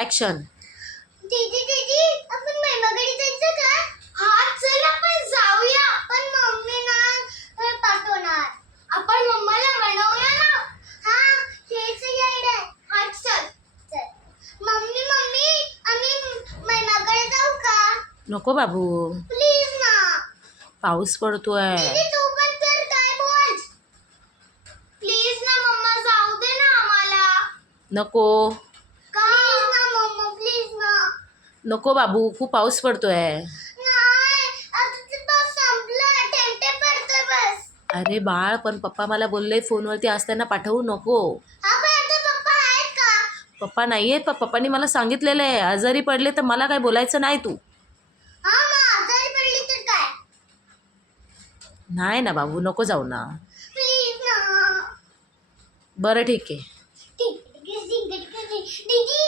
Action. दीदी दीदी आपण महिमाकडे जायचं का? हा चल आपण जाऊया, पण मम्मी ना पाठवणार. आपण मम्माला म्हणूया ना. हा हेच आयडिया आहे. हा चल चल. मम्मी मम्मी आम्ही महिमाकडे जाऊ का? नको बाबू, प्लीज ना. पाऊस पडतोय. दीदी तू पण तर काय बोल. प्लीज ना मम्मा जाऊ दे ना आम्हाला. नको प्लीज ना मम्मा प्लीज ना. नको बाबू, खूप पाऊस पडतोय. नाही आता ते पाऊस संपला. टेम्पे पडतोय बस. अरे बाळ, पण पप्पा मला बोलले फोनवरती असताना पाठवू नको. हा पण आता पप्पा आहेत का? पप्पा नाही आहेत, पण पप्पांनी मला सांगितलेलं आहे आजारी पडले तर मला काय बोलायचं नाही तू. हा मग आजारी पडली तर काय? नाही ना बाबू, नको जाऊ ना. प्लीज ना. बरं ठीक आहे. दीदी